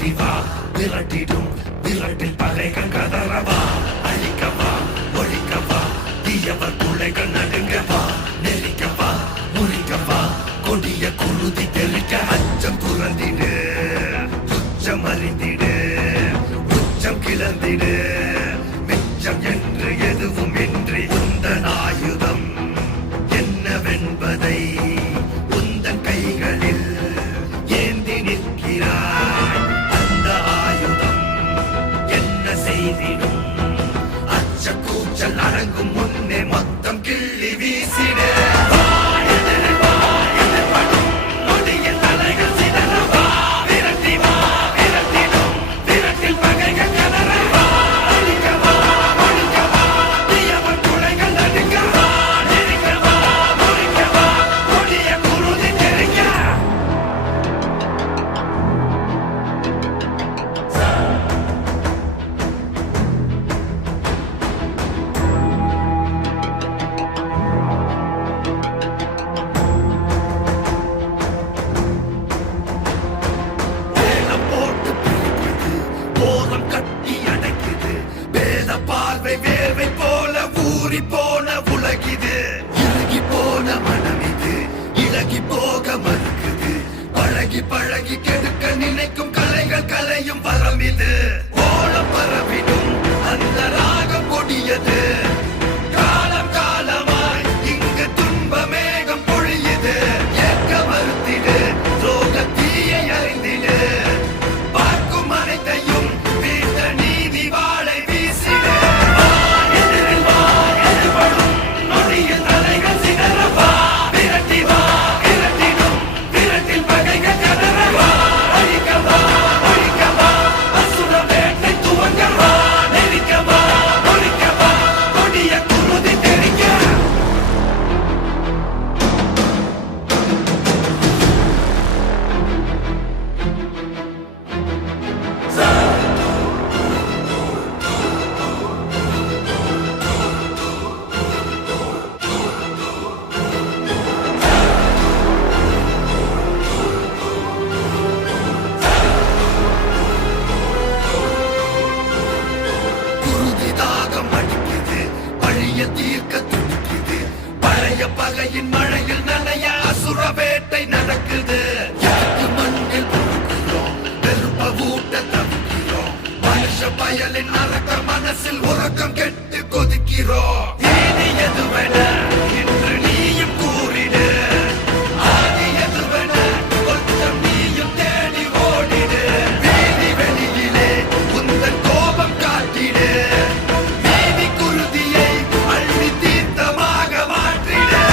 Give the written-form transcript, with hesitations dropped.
விரட்டி வா விரட்டிடும் விரட்டில் பகைகள் கதறவா அழிக்கவா ஒழிக்கவா தீயவர் பிள்ளைகள் நடுங்கவா நெருக்கவா முறிக்கவா கொடிய குருதி தெளிக்க அச்சம் துறந்திடு துச்சம் அறிந்திடு உச்சம் கிளந்திடு மிச்சம் என்று எதுவும் இன்றி உந்தன் ஆயுதம் என்னவென்பதை உந்தன் கைகளில் ஏந்தி நிற்கிறாய் அந்த ஆயுதம் என்ன செய்திடும் அச்ச கூச்சல் அடங்கும் முன்னே மொத்தம் கிள்ளி வீசிடு வேர்வை போல ஊறி போன உலகிது இறுகி போன மனம் இது இலகி போக மறுக்குது பழகி பழகி கெடுக்க நினைக்கும் கலைகள் கலையும் வரம் இது ஓலம் பரவிடும் அந்த ராகம் கொடியது காலம் காலமாய் இங்கு துன்ப மேகம் பொழியுது ஏற்க மறுத்திடு சோக தீயை அறிந்திடு பார்க்கும் அனைத்தையும் வீட்ட நீதி வாழை வீசிடு தீர்க்க துடிக்குது பழைய பகையின் மழையில் நனைய அசுர வேட்டை நடக்குது மண்ணில் பொறுக்கிறோம் வெறுப்ப ஊட்ட தவிக்கிறோம் மனுஷ பயலின் அரக்க மனசில் உறக்கம் கெட்டு கொதிக்கிறோம்